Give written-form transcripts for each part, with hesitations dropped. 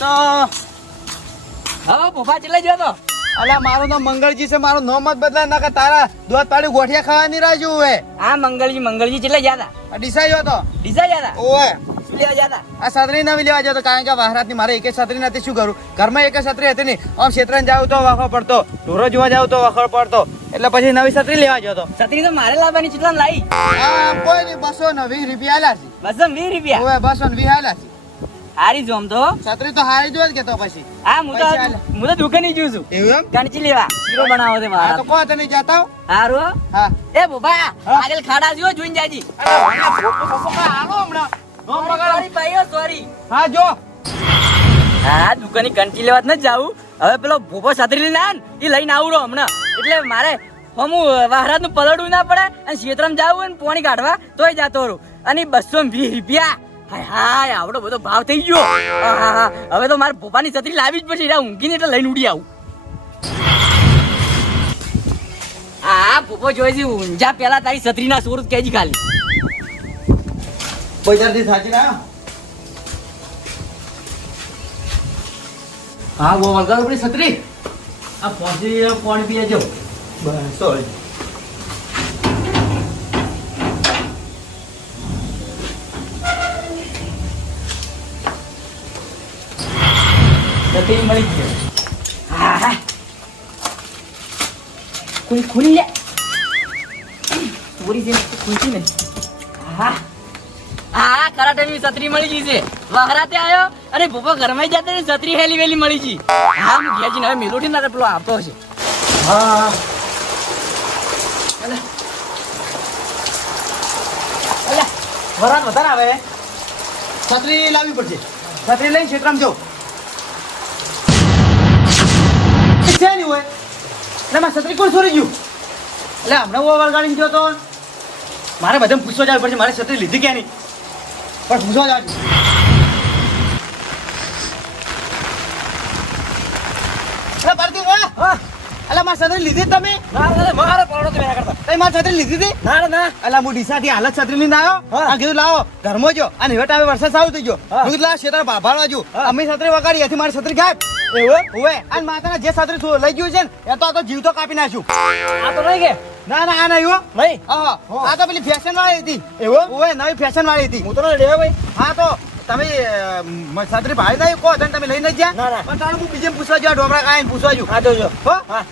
તો હા ભોપા ચેલા ગયો તો અલ્યા મારું નામ મંગળજી છે, મારું નામ જ બદલાય ના કે તારા દૂધ પાડી ગોઠિયા ખાવાની રાહ જોઉં હે. હા મંગળજી ચેલા ગયા તા ડીસા ગયો તો ડીસા ગયા તા ઓય શું લેવા ગયા તા આ છત્રી નવી લેવા જતો, કારણ કે વહરાતની મારે એક છત્રી નથી, શું કરું? ઘરમાં એક છત્રી હતી નહીં, આમ ક્ષેત્રમાં જાવ તો વખો પડતો, ઢોરો જોવા જાવ તો વખો પડતો, એટલે પછી નવી છત્રી લેવા જતો. છત્રી તો મારે લાવવાની કેટલા લાવી આ કોઈ નહીં, 220 રૂપિયા આલ્યા છે. 220 રૂપિયા ઓય 220 આલ્યા છે. હારી જોમ તો છત્રી તો હારી જોવા જ કેતો પછી. હા પૈસા આલે. હું તો દુકાને જોઉં છું એવું એમ? કાંચી લેવા શીરો બનાવો છે આ મારા તો કહો તને જાતા હો. હારું હા એ ભોપા આગળ ખાડા જો જોઈને જાજી સોરી હા જો હા દુકાની કંટી લેવા જ ન જાવું. હવે પેલો ભોપો છત્રી લઈને આવ ને એ લઈને આવડો હમણાં, એટલે મારે હું વાહરાત નું પલડવું ના પડે અને ક્ષેત્રમાં જાવું હોય ને પોણી કાઢવા તોય જાતો રહું. અને 220 રૂપિયા હાય હાય આવડો બધો ભાવ થઈ ગયો. હા હવે તો મારે ભોપાની છત્રી લાવી જ પડશે, ઊંઘીને એટલે લઈને ઉડી આવું. હા ભોપો જોઈ છે ઊંઝા પેલા તારી છત્રી ના સોર કેજી ખાલી બજારથી થાકી ના હા વો વળગાડ પડી છત્રી આ પહોંચી પાણી પીએ જો બસ છત્રી મળી ગયો. હા હા ખુલી લે ચોરી છે ખુલતી ને. હા હા ખરા ટાઈમે છત્રી મળી ગઈ છે. વહરાતે આવ્યો અને ભૂપો ઘરમાં જતો ને છત્રી હેલી વેલી મળી ગઈ. હા હું ગયા હવે મેલોડી ના પેલો આવતો હશે. હા અલ્યા વરાત વધારે આવે. છત્રી લાવવી પડશે. છત્રી લઈને ક્ષેત્રમાં જાઉં. છે નહીં હોય એટલે મારે છત્રી કોણ ચોરી ગયું? એટલે હમણાં હું વળગાડીને ગયો તો મારે બધાને પૂછવા જવું પડશે, મારે છત્રી લીધી ક્યાં નહીં પણ પૂછવા જવું. એટલે પાર્થિવ એટલે મારી છત્રી લીધી જ તમે? મારે પડો તો કરતા તમે મારી છત્રી લીધી હતી? ના ના એટલે હું ડીસાથી હાલત છત્રી લઈને આવ્યો. આ કીધું લાવો ઘરમાં જો અને હવે ટાઈમે વરસાદ સારું થઈ ગયો. હું કીધું લાવ ક્ષેત્ર ભાભાડવા જુ. અમે છત્રી વગાડી હતી, મારી છત્રી ગાયબ. ઓવે અને માતાના જે છત્રી લઈ ગયું છે ને એ તો જીવ તો કાપી નાખ્યું. આ તો નહીં કે ના ના આ નહીં હો. નહીં હા આ તો પેલી ફેશન વાળી હતી. ઓવે નવી ફેશન વાળી હતી. હું તો નહીં લેવા ભાઈ. હા તો તમે છત્રી ભાઈ નહીં કહો તમે લઈને જ ના, જ્યાં ના. પણ તારું હું બીજે પૂછવા જો ડોમરા કાંઈ પૂછવા જો. હા જોજો હો હા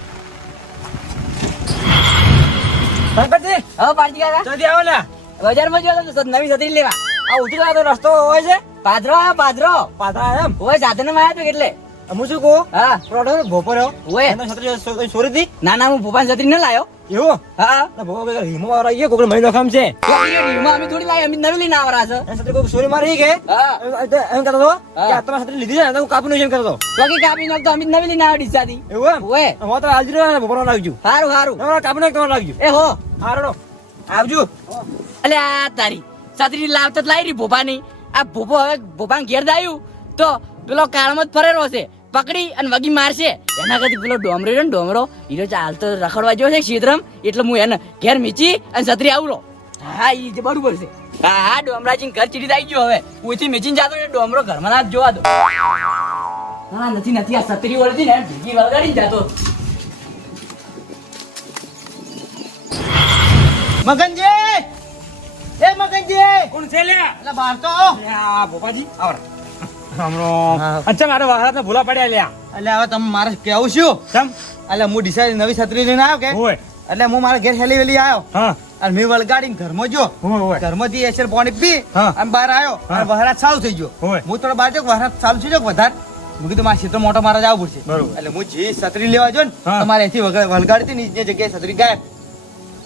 ગણપતિ હવે પાર્ટી કાકા જલ્દી આવો ને. બજારમાં ગયો તો નવી છત્રી લેવા. આ ઉતરી તો રસ્તો હોય છે પાદરો પાછા એમ હોય સાધન માં આવ્યો એટલે હું શું કહું? હા પ્રોડો ભોપો રહ્યો હોય એનો છત્રી ચોરી હતી. ના ના હું ભોપાલ છત્રી ન લાયો. એવું હા ભોપો હિમો વાળા એ કોઈ મહિનો કામ છે. અમે થોડી લાવી અમે નવી લઈને આવરા છે. એ છત્રી કોઈ ચોરી મારી કે હા એમ કહેતો હતો હા. કે આ તમારી છત્રી લીધી છે ને તો હું કાપી નહીં કરતો. બાકી કાપી નાખતો અમે નવી લઈને આવ્યા ડીસાથી. એવું એમ હોય હું તો હાલ રહ્યો ભોપરો લાવજો. સારું સારું કાપી નાખ તમારે લાવજો. એ હો હારડો આવજો. અલે આ તારી છત્રી લાવતા જ લાવી રહી ભોપાની. આ ભોપો હવે ભોપાને ઘેર દાયું તો પેલો કાળમાં જ ફરેલો છે, પકડી અને વગી મારશે. એના કરતી પેલો ડોમરો ને ડોમરો હીરો ચાલ તો રખડવા જેવો છે ક્ષેત્રમ, એટલે હું એને ઘેર મીચી અને છત્રી આવરો. હા ઈ જે બરોબર છે. હા હા ડોમરાજી ઘર ચીડી આવી ગયો. હવે ઓછી મીચીને જાતો એટલે ડોમરો ઘરમાં ના જોવા દો. હા નથી આ છત્રી વળતી ને ભીગી વળગાડીને જાતો. મગનજી એ મગનજી કોણ છે લે? એટલે બહાર તો આ ભોપાજી આવર રામરો અચ્છા મારે વાહરાત ભૂલા પડ્યા લ્યા. એટલે હવે તમે મારે કેવું શું? કેમ? એટલે હું ડીસા નવી છત્રી લઈને આવ્યો કે હોય એટલે હું મારા ઘેર હેલી વેલી આવ્યો હા અને મેં વળગાડીને ઘરમાં જો હોય ઘરમાંથી એસર પાણી પી હા. અને બહાર આવ્યો હા. અને વહરાત ચાલુ થઈ ગયો. હોય. હું થોડો બહાર જો વહરાત ચાલુ થઈ ગયો વધારે હું કીધું મારા ક્ષેત્ર મોટો મારા જવું પડશે. બરોબર. એટલે હું જે છત્રી લેવા જો ને હા. તમારે અહીંથી વળગાડી હતી ને એ જગ્યાએ છત્રી ગાયબ.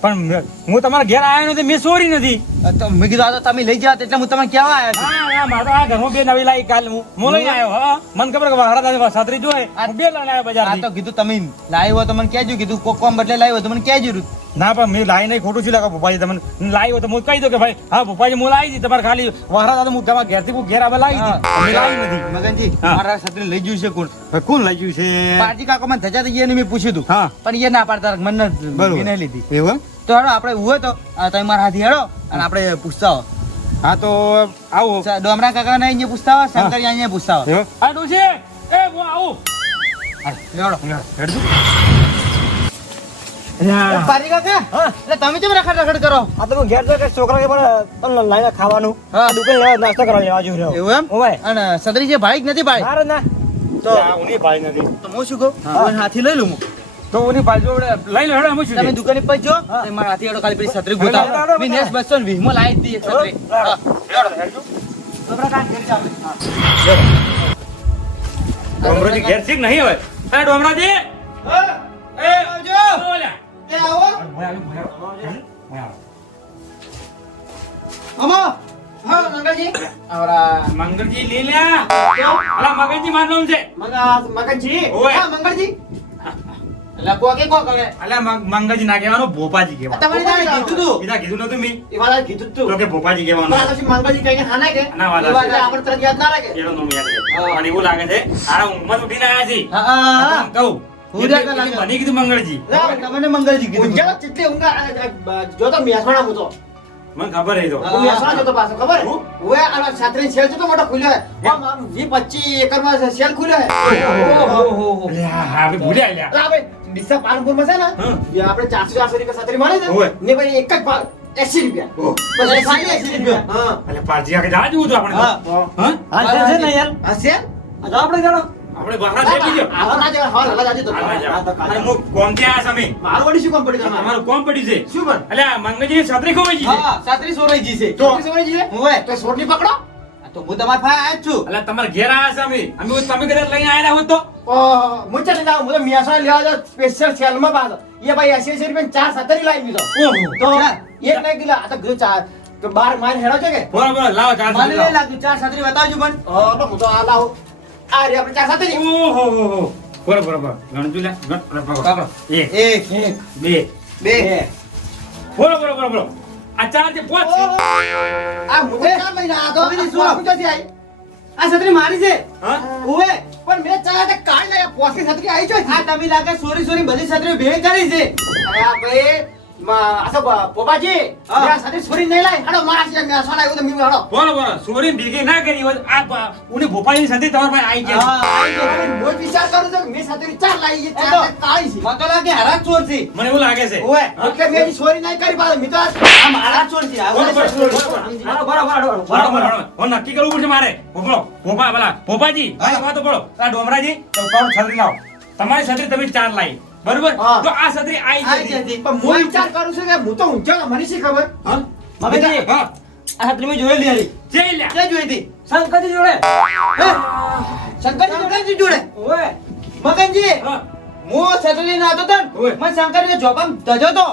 પણ હું તમારા ઘેર આવ્યો નથી, મેં ચોરી નથી. તો મેં કીધું આ તો તમે લઈ જાત એટલે હું તમને કહેવા આવ્યો છું. હા મારો આ ઘરમાં બે નવી લાવી કાલ હું લઈને આવ્યો. હા મને ખબર કે વાહરાત છત્રી જોઈએ હું બે લઈને આવ્યો આ બજાર. તો કીધું તમે લાવ્યો હોય તો મને કહેજો, કીધું કોક કોમ બદલે લાવ્યો તો મને કહેજો. ના પણ મેં લાવી નહીં, ખોટું શું લાગે ભોપાજી તમને લાવી હોય તો હું કહી દો કે ભાઈ હા ભોપાજી હું લાવી હતી તમારે ખાલી વાહરાત હું તમારા ઘેરથી હું ઘેર આવે લાવી હતી, મેં લાવી નથી. મગનજી હા. મારા છત્રી લઈ ગયું છે કોણ? હવે કોણ લઈ ગયું છે? પારજી કાકો મને ધજા થઈ ગયા મેં પૂછ્યું હતું હા પણ એ ના પાડતા મને બરોબર. નહીં લીધી. એવું તો હેડો આપણે હોય તો તમે મારા હાથી હેડો અને આપણે પૂછતા હો. હા તો આવો ડોમરા કાકા ને અહીંયા પૂછતા હોય શંકર અહીંયા પૂછતા હોય આ ડોશી એ હું આવું હેડજો પારી કાકા એટલે તમે કેમ રખડ કરો આ તો હું ઘેર તો કે છોકરા કે પણ તમને લાઈને ખાવાનું હા. દુકાન લેવા નાસ્તો કરવા લેવા જેવું રહ્યો એવું એમ ઓય અને સદરી જે ભાઈ નથી ભાઈ મારે ના તો ઉની પાઈ નથી તો હું શું કહું હું હાથી લઈ લઉં હું. તો ઉની પાઈ જો લઈ લો હેડો હું શું તમે દુકાને પહોંચજો અને મારા હાથી હેડો ખાલી પેલી છત્રી ગોતાવો મેં નેસ 220 માં લાવી હતી એક છત્રી હા. ડોમરોજી ઘેર છે કે નહીં હવે એ ડોમરાજી એ આવજો. ઓલા એ આવો અમો હા મંગળજી આવરા મંગળજી લે લ્યા અલા મગનજી માર નામ છે મગનજી ઓય. હા મંગળજી એટલે કોકે કો કરે અલા મંગળજી ના કહેવાનું ભોપાજી કહેવાનું તમારી દાડી કીધું તું બીજા કીધું નતું મી એ વાળા કીધું તું તો કે ભોપાજી કહેવાનું બરાબર પછી મંગળજી કહીને હાના કે ના વાત એ વાત આપણે તરત યાદ ના રાખે એનો નામ યાદ છે મને એવું લાગે છે આરા ઊંઘમાં ઉઠીને આયા છે હા હા કહું ઉડ્યા કા લાગે. મને કીધું મંગળજી તમને મંગળજી કીધું ઊંઝા ચિત્તે ઊંઘા જો તો મેસવાણા હું તો મને ખબર હે તો હા. મેસવાણા જતો પાછો ખબર હું? ઓએ આ છાત્રી શેર તો મોટો ખુલ્યો હે આમ 20-25 એકરમાં શેર ખુલ્યો હે ઓહો અલે હા આપણે ભૂલ્યા લ્યા એટલે આપણે ડીસા પાલનપુરમાં છે ને હા. એ આપણે 400 રૂપિયા છાત્રી મળે ઓય. ને ને પછી એક જ ભાવ 80 રૂપિયા ઓહ. પછી ખાલી 80 રૂપિયા હા અલે પારજી આકે જા જેવું હતું આપણે તો. હા. હા હા છે ને યાર આ શેર આ તો આપણે જાણો આપણે બહાર દેખી જો આ ના જવા હાલ હલા જાજે તો હાલ જા. આ તો અને કાલે હું કોમથી આયા સમી મારું વડી શું કામ પડી તમારે તમારું કોમ પડ્યું છે શું પણ અલે આ મંગળજી છત્રી ખોવાઈ ગઈ છે હા સાત્રી સોરાઈજી છે તો છોકરી સમજી છે ઓય તો સોરની પકડો આ તો હું તમારા પાસે આયા જ છું અલે તમારા ઘેર આયા છે અમે તમે કદાચ લઈને આયા હોત તો હું ચાલે જાઉં હું તો મેસવાણા લેવા જાઉં સ્પેશિયલ સેલમાં પાછો એ ભાઈ 80 રૂપિયા ચાર છાત્રી લાવી દીધો ઓહો તો ચાર. એક નહીં કિલો આ તો કીધું ચાર તો બાર માર હેડો છે કે બરાબર લાવો ચાર મને નહીં લાગ્યું ચાર સાત્રી બતાવજો પણ તો હું તો આ લાવું આ રે આપણે ચાર છાત્રી ઓહો હો બરાબર ગણજો લે ગણ એક એક બે બે બરાબર આ ચાર જે પોચ છે. આ હું તો ચાર લઈને આ તો બધી શું? હું તો આવી આ છત્રી મારી છે હા ઓવે પણ મેં ચાર તે કાઢ લાયા પોસકી છાત્રી આવી છે આ તમે લાગે સોરી બધી છત્રીઓ ભેગી કરી છે અરે આ ભાઈ આ તો પોપાજી હા. આ છાત્રી છોરી નહીં લાય હેડો મારા છે મેં સોના આવ્યું તો મી હેડો બરાબર સોરી ભેગી ના કરી હોત આ ઉની ભોપાઈની સાથે તમારા પાસે આવી ગયા હા આવી ગયો. હું જ વિચાર કરું છું કે મેં છાત્રી ચાર લાવી છે એ ચાર તો. તે કાળી છે મને તો લાગે હારા ચોર છે મને એવું લાગે છે ઓવે એટલે મેં એની છોરી નહીં કરી પાછો મી તો આ મારા ચોર છે આ બરાબર, ઓલે બરાબર. બરાબર હું નક્કી કરવું પડશે મારે ભોપળો ભોપા પેલા ભોપાજી મારી વાતો પડો આ ડોમરાજી તો કોણ છત્રી લાવો તમારી છત્રી તમે ચાર લાવી બરોબર હા. તો આ છત્રી આવી આવી જતી. જતી પણ હું વિચાર કરું છું કે હું તો ઊંઝા મને શી ખબર હા મગનજી, હા આ છત્રી મેં જોયેલી હતી જઈ લ્યા ક્યાં જોઈ હતી શંકરજી જોડે હે? શંકરજી જોડે ઓય મગનજી હા. હું છત્રી લઈને આવતો હતો ને, ઓવે. મને શંકરજી જોબામ ધજો તો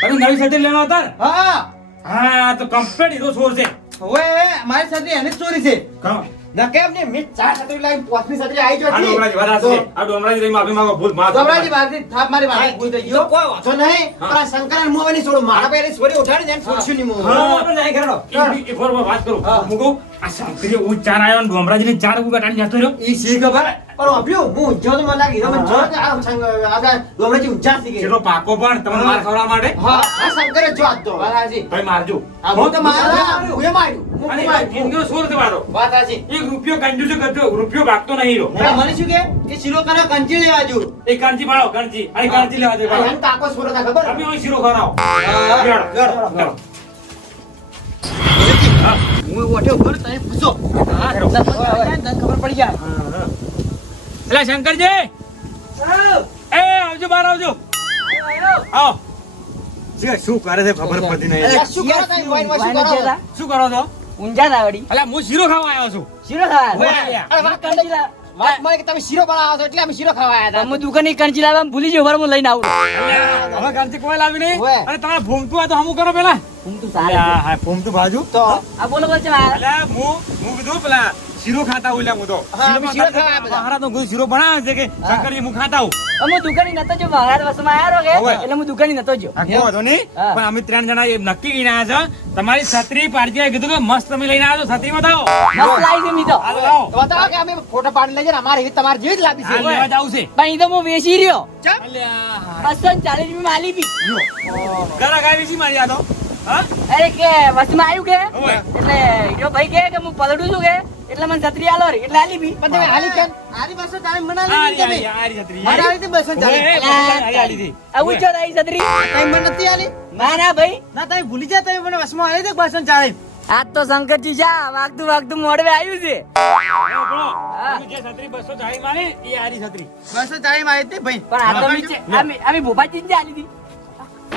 તમે નવી છત્રી લેવા હતા ને? હા હા તો કમ્પ્લીટ હીરો છોર છે ઓવે મારી છત્રી એની જ ચોરી છે કહો. ના કેમ ને મેં ચાર છત્રી લાવી પોસની છત્રી આવી આ ડોમરાજી વાત તો છે આ ડોમરાજી લઈને માફી માંગો ભૂલ માફ ગભરાજી બહારથી થાપ મારી વાળી ભૂલ થઈ તો ગયો કોઈ વાંધો નહીં હા. પણ આ શંકરન મોં ની છોડો મારા પહેરી છોરી ઉઠાડી ને એમ છોડશું નહીં મોં. હા. આપણે નહીં કરડો એ બરોબર વાત કરું હું કહું આ શંકરી હું ચાર આવ્યો ને ડોમરાજીને ચાર ઉભા ટાણી જતો રહ્યો ઈ શી ખબર પણ વાપર્યું હું ઊંઝો તો મને લાગે હીરો મને જો કે આ આપણા ગોમડેજી ઊંઝા થઈ ગઈ કેટલો પાકો પણ તમને માર ખવડાવવા માટે હા આ શંકરે જો આજ તો વાત સાચી ભાઈ મારજો આ હું તો મારા હું એ માર્યું હું અને માર્યું જિંદગીનો સોર છે મારો વાત સાચી એક રૂપિયો કંજૂસ કરજો રૂપિયો ભાગતો નહીં રહ્યો એટલે મને શું કે એ શીરો કરો કંચી લેવા જુ એ કાંજી પાડો કાંજી અને કાંજી લેવા દે આ પાડો એમ કાકો છોરો હતા ખબર તમે અહીં શીરો ખવડાવો હું ઓઠે ઉપર તને પૂછો હા તને ખબર પડી જાય એટલે શંકરજી એ આવજો બહાર આવજો આવો શું કરે છે ખબર પડતી નહીં અરે શું કરો તમે વાઈનમાં શું કરો શું કરો છો ઊંઝા દાવડી એટલે હું શીરો ખાવા આવ્યો છું શીરો ખાવા ઓય. અરે વાત કરી વાત મને કે તમે શીરો બનાવો છો એટલે અમે શીરો ખાવા આવ્યા હું દુકાનની કંચી લાવવા ભૂલી ગયો હું લઈને આવું હવે કાંથી કોઈ લાવી નહીં ઓય. અને તમારે ભૂમતું આ તો હમું કરો પેલા હું તું સારા હા ભૂમતું બાજુ તો આ બોલો બોલ છે મારા એટલે હું કીધું પેલા શીરો ખાતા હું હું તો હા, અમે શીરો ખાવા બધા. મહારાજ નો શીરો બનાવે છે કે શંકરજી હું ખાતા હું હું દુકાની નતો જો મહારાજ વસમાં આવ્યો કે ઓવે. એટલે હું દુકાની નતો જો આ કહો તો નહીં હા. પણ અમે 3 જણા એ નક્કી કરીને આવ્યા છે તમારી છત્રી પારજીએ કીધું કે મસ્ત તમે લઈને આવ્યો છો છત્રી બતાવો મસ્ત લાવી છે મી તો હાલો લાવો તો બતાવો કે અમે ફોટો પાડી લઈએ ને અમારી એવી તમારી જેવી જ લાગી આ છે લેવા જાવું છે પણ એ તો હું વેચી રહ્યો ચમ. અલ્યા, 240 રૂપિયા માલી બી ગરા ગાય વેચી મારી આ તો હા અરે કે વચમાં આવ્યું કે ઓવે. એટલે હીરો ભાઈ કે હું પલટું છું કે એટલે મને છત્રી આલો રી એટલે આલી બી પણ તમે હાલી કેમ હારી 240 મને આ આલી રી, તમે આ રી છત્રી. મારે આલી હતી 240 ઓવે, આ રી હતી. આવું છો તારી છત્રી તમે મને નથી આલી ના ના ભાઈ ના તમે ભૂલી જાય તમે મને વસમાં આલી હતી 240 આજ તો શંકરજી જા વાગતું મોડવે આવ્યું છે એ બોલો, તમે જે છત્રી 240 મારી, એ આ રી છત્રી. 240 માં આવી હતી ભાઈ પણ આ તો નીચે અમે ભોપાજી જ આલી હતી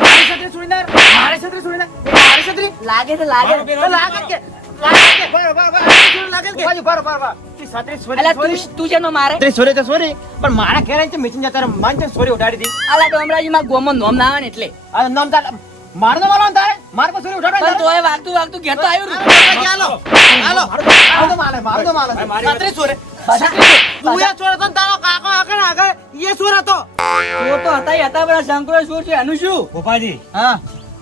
મારી છત્રી છોડી નાખ મારી છત્રી છોડી નાખ મારી છત્રી લાગે તો લાગે મારો પેલો તો લાગે કે લાગે કે બરોબર લાગે કે બાજુ બરોબર તી છત્રી છોડી અલા તું છે નો મારે છત્રી છોડી તો છોડી પણ મારા ઘરે આવીને મિટિંગ જતા રહે માન છે છોરી ઉડાડી દી અલા ડોમરાજી માં ગોમો નોમ ના આવે ને એટલે આ નામ તાર માર નો માલવાનું તારે માર પર છોરી પણ ઉડાડવા તોય વાગતું ઘેર તો આવ્યું ને હાલો હાલો માર તો માલે ભાઈ, મારી છત્રી છોરે છત્રી તું એ છોરે તો તારો કાકો આગળ એ છોર હતો તો હતા ય હતા પણ શંકરો શું છે એનું શું ભોપાજી, હા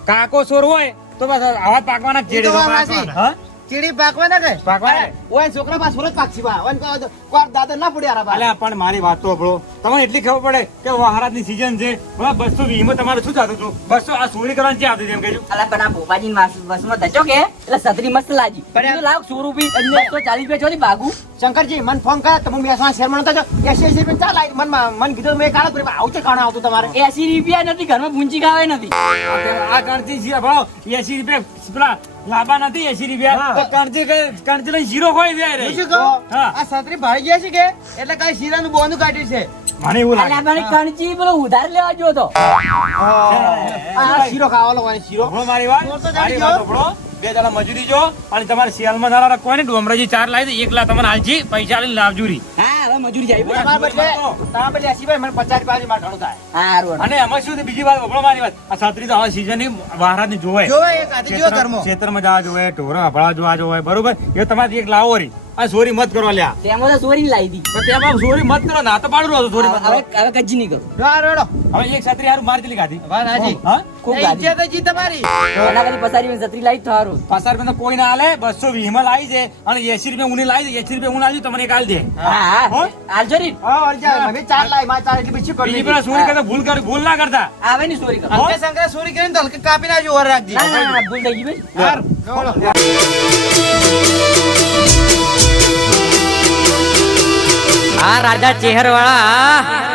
કાકો સોર હોય તો બસ આવા પાકવાના જ એ તો જેડે વાત સાચી. હા ચીડી પાકવા ના કે પાકવાના જ. ઓય છોકરા પાસે સુરત પાકસી બા ઓય કોર દાદા ના પડ્યા રા બા અલ્યા પણ મારી વાત તો સાંભળો. તમને એટલી ખબર પડે કે વહારાજની season છે બરાબર 220 માં તમારે શું થતું હતું 200 આ ચોરી કરવાની ક્યાં આવતી હતી એમ કહેજો. અલા પણ આ ભોપાજી બસમાં ધચો કે એટલે છત્રી મસ્ત લાગી પણ પણ લાવ 100 રૂપિયા 240 રૂપિયા ચોરી ભાગું શંકરજી મને ફોન કરે તો હું મેસમાં શેરમાં નતો 80 રૂપિયા ચાલ આઈ મન કીધું મેં કાળો પર આવું છે કાણા આવતું તમારે 80 રૂપિયા નથી ઘરમાં પૂંચી ખાવાય નથી આ કણજી છે ભાવ 80 રૂપિયા પેલા લાંબા નથી 80 રૂપિયા તો કણજી લઈને જીરો ખોઈ જાય રે. હું શું કહું હા. આ છત્રી ભાઈ ગયા છે કે એટલે કઈ શીરાનું બોનું કાઢ્યું છે મને એવું અલા લાગે પણ કણચી પેલો ઉધાર લેવા ગયો તો આ શીરો ખાવાનો હોય શીરો સાંભળો મારી વાત ચોર તો મારી જાણી વાત ગયો. સાંભળો. બે જણા મજૂરી જો અને તમારે સિયાલમાં ના રાખો ને ડોમરાજી 4 લાવી દે 1 લાખ તમને હાલજી પૈસા લઈને લાવજો રી. હા હવે મજૂરી જાય તમારા બદલે તમારા બદલે 80 ભાઈ મને 50 રૂપિયા માર ઘણું થાય હા રોડ અને એમાં શું છે બીજી વાત સાંભળો મારી વાત આ છત્રી તો હવે season ની વહારાજની જોવાય જોવે એક હાથે જોવે ઘરમાં ખેતરમાં જવા જોવે ઢોરા હફળા જોવા જોવે બરોબર એ તમારે એક લાવો રી આ ચોરી મત કરવા લ્યા તેમાં તો ચોરી લાવી દી તો તેમાં ચોરી મત કરો ના તો પાડું રહો ચોરી મત કરો. હવે કજી નહીં કરું રોડો હવે એક છત્રી હારું મારી ચલી ખાધી વાત હાજી હા ખૂબ એ ગાડી ઇજ્જત જી તમારી એના કદી પસારી માં છત્રી લાવી તો સારું 50 રૂપિયા તો કોઈ ના હાલે 220 માં લાવી છે અને 80 રૂપિયા ઊની લાવી દે 80 રૂપિયા ઊન આલી તમને એક આલ દે હા હા હો? આલજો રી હા અરજા મેં ચાર લાઈ માર ચાર એટલે બીજી કરી બીજી પેલા ચોરી કરતા ભૂલ ના કરતા આવે ની ચોરી કરો અંકે શંકર ચોરી કરીને તો હલકે કાપી નાખજો ઓર રાખજી ના ના ભૂલ થઈ ગઈ ભાઈ હાર જોડો આ રાજા ચેહર વાળા